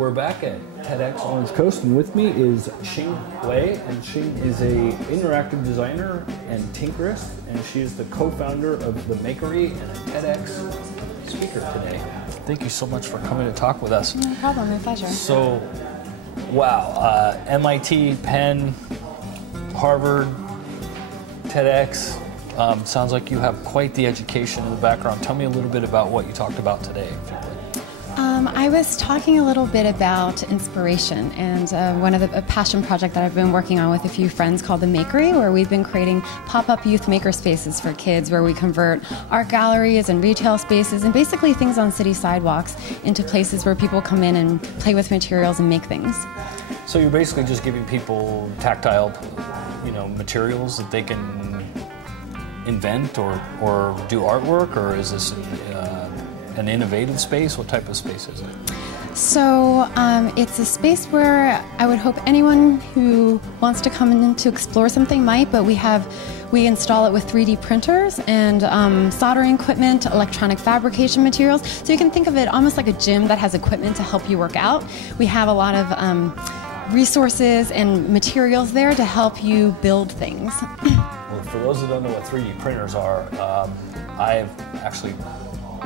We're back at TEDxOrangeCoast, and with me is Hsing Wei, and Hsing is a interactive designer and tinkerist, and she is the co-founder of The Makery and a TEDx speaker today. Thank you so much for coming to talk with us. No problem, my pleasure. So, wow, MIT, Penn, Harvard, TEDx. Sounds like you have quite the education in the background. Tell me a little bit about what you talked about today. I was talking a little bit about inspiration and a passion project that I've been working on with a few friends called The Makery, where we've been creating pop-up youth maker spaces for kids where we convert art galleries and retail spaces and basically things on city sidewalks into places where people come in and play with materials and make things. So you're basically just giving people tactile, materials that they can invent or do artwork, or is this an innovative space? What type of space is it? So it's a space where I would hope anyone who wants to come in to explore something might, but we install it with 3D printers and soldering equipment, electronic fabrication materials. So you can think of it almost like a gym that has equipment to help you work out. We have a lot of resources and materials there to help you build things. Well, for those that don't know what 3D printers are, I've actually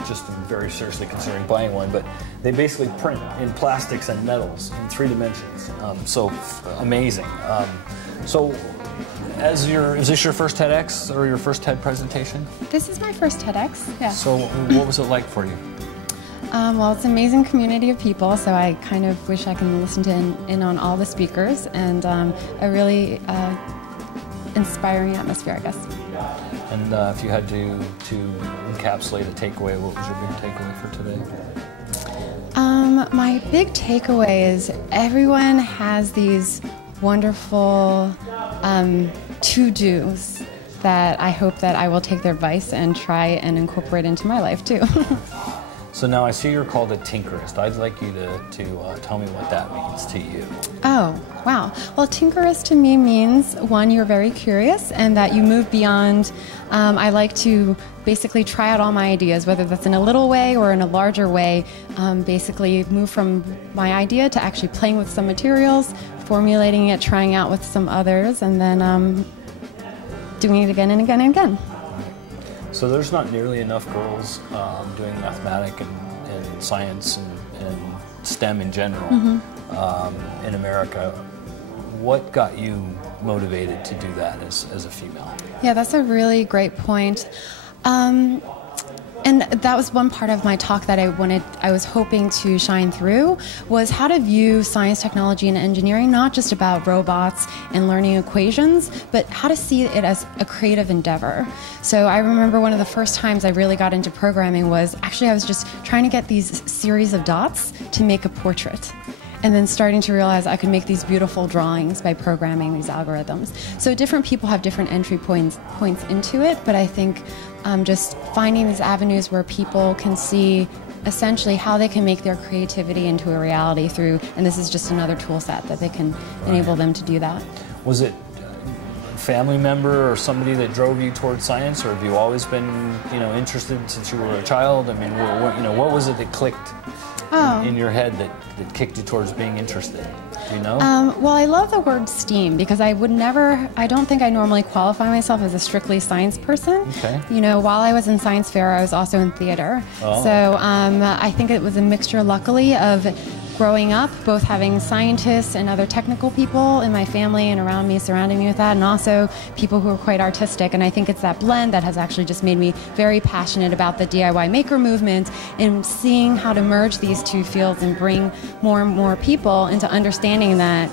just very seriously considering buying one, but they basically print in plastics and metals in 3 dimensions. So amazing. So is this your first TEDx or your first TED presentation? This is my first TEDx, yeah. So what was it like for you? Well, it's an amazing community of people, so I kind of wish I can listen in on all the speakers, and a really inspiring atmosphere, I guess. And if you had to encapsulate a takeaway, what was your big takeaway for today? My big takeaway is everyone has these wonderful to-dos that I hope that I will take their advice and try and incorporate into my life too. So now I see you're called a tinkerist. I'd like you to tell me what that means to you. Oh, wow. Well, tinkerist to me means, one, you're very curious and that you move beyond. I like to basically try out all my ideas, whether that's in a little way or in a larger way, basically move from my idea to actually playing with some materials, formulating it, trying out with some others, and then doing it again and again and again. So there's not nearly enough girls doing mathematics and science and STEM in general in America. What got you motivated to do that as a female? Yeah, that's a really great point. And that was one part of my talk that I was hoping to shine through, was how to view science, technology, and engineering, not just about robots and learning equations, but how to see it as a creative endeavor. So I remember one of the first times I really got into programming was actually I was just trying to get these series of dots to make a portrait. And then starting to realize I could make these beautiful drawings by programming these algorithms. So different people have different entry points into it, but I think just finding these avenues where people can see essentially how they can make their creativity into a reality through, and this is just another tool set that they can enable them to do that. Was it a family member or somebody that drove you towards science, or have you always been interested since you were a child? I mean, what was it that clicked in your head that kicked you towards being interested? Do you know? Well, I love the word STEAM because I don't think I normally qualify myself as a strictly science person. Okay. While I was in science fair, I was also in theater. Oh. So I think it was a mixture, luckily, of growing up, both having scientists and other technical people in my family and around me, surrounding me with that, and also people who are quite artistic. And I think it's that blend that has actually just made me very passionate about the DIY maker movement and seeing how to merge these two fields and bring more and more people into understanding that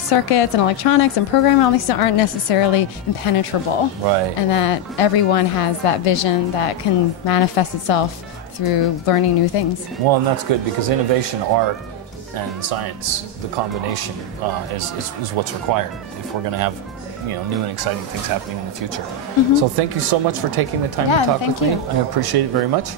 circuits and electronics and programming, all these aren't necessarily impenetrable. Right. And that everyone has that vision that can manifest itself through learning new things. Well, and that's good because innovation, art, and science, the combination is what's required if we're going to have new and exciting things happening in the future. So thank you so much for taking the time to talk with me. I appreciate it very much.